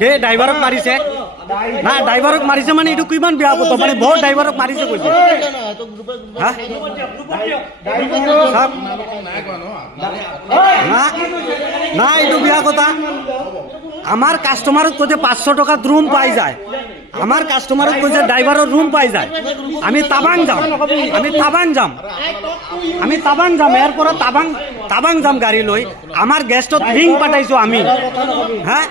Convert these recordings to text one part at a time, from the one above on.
সেই ড্ৰাইভাৰক মাৰিছে না, ড্ৰাইভাৰক মাৰিছে মানে এইটো কিমান বেয়া কথা, মানে বহুত ড্ৰাইভাৰক মাৰিছে কৈছে। না এইটো বেয়া কথা। আমার কাস্টমারক কৈছে 500 টাকাত রুম পাই যায়, আমার কাস্টমারক কৈছে ড্রাইভারের রুম পাই যায়। আমি তাবাং যাম, এরপর তাবাং যাম গাড়ি লই। আমার গেস্টত রিং পাঠাইছো আমি, হ্যাঁ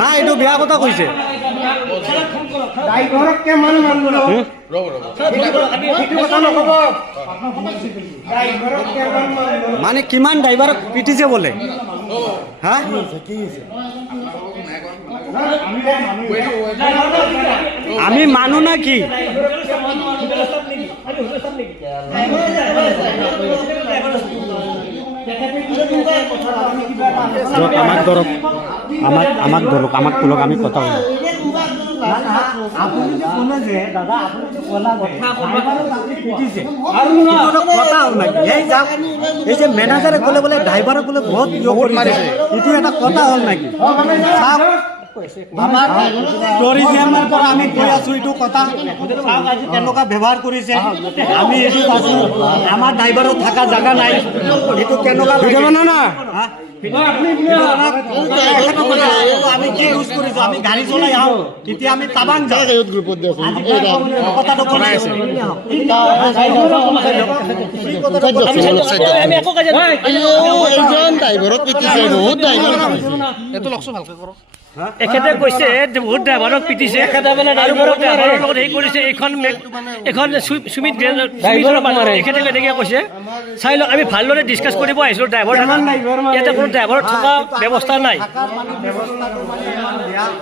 না এইটো বেয়া কথা কৈছে। মানে কিমান ড্রাইভারক পিটিছে বলে, হ্যাঁ আমি মানু না কি? আমাক ধরক, আমাক তুলক, আমি কথা বলব। এই যে ম্যানেজারে কলে বলে ড্রাইভারে বলে বহুত ইয়ে এটা কথা হল নাকি? টুরিজমের পৰা আমি কৈ আছো এইটো কথা, কেনেকুৱা ব্যৱহাৰ কৰিছে। আমি এইটো আছো, আমাৰ ড্ৰাইভাৰৰ থকা জাগা নাই, এইটো কেনেকুৱা না আমি কি ইউজ কৰিছো, আমি গাড়ী চলাই আহো, তেতিয়া আমি তাবাং যাওঁ। এখেতে কৈছে বহুত ড্ৰাইভাৰক পিটিছে, ড্ৰাইভাৰৰ লগত হেৰি কৰিছে। এখন সুমিত এখেতে এনেকৈ কৈছে। চাই লওক, আমি ভালদৰে ডিছকাছ কৰিব আহিছিলোঁ। ড্ৰাইভাৰ ইয়াতে কোনো ড্ৰাইভাৰৰ থকা ব্যৱস্থা নাই।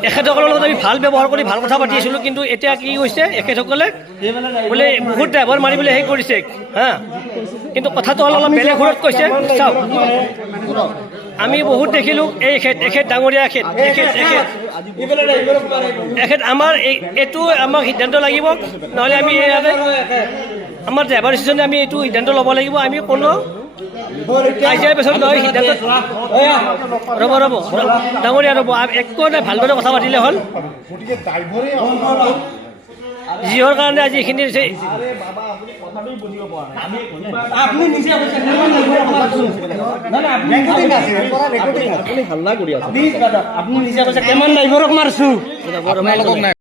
এখেতসকলৰ লগত আমি ভাল ব্যৱহাৰ কৰি ভাল কথা পাতি আছিলোঁ, কিন্তু এতিয়া কি হৈছে, এখেতসকলে বোলে বহুত ড্ৰাইভাৰ মাৰিবলৈ হেৰি কৰিছে, হা। কিন্তু কথাটো হ'ল অলপ বেলেগ সুৰত কৈছে। চাওক, আমি বহুত দেখিলোঁ এখেত ডাঙৰীয়া, এখেত আমাৰ এইটো আমাক সিদ্ধান্ত লাগিব, নহ'লে আমি আমাৰ ড্ৰাইভাৰ ষ্টেচনে আমি এইটো সিদ্ধান্ত ল'ব লাগিব। আমি কোনো কাজিয়াৰ পিছত নহয়, সিদ্ধান্ত ৰ'ব ডাঙৰীয়া ৰ'ব, একো নাই, ভালদৰে কথা পাতিলে হ'ল। যিহৰ কাৰণে আজি এইখিনি কিমান ড্ৰাইভাৰক মাৰছো।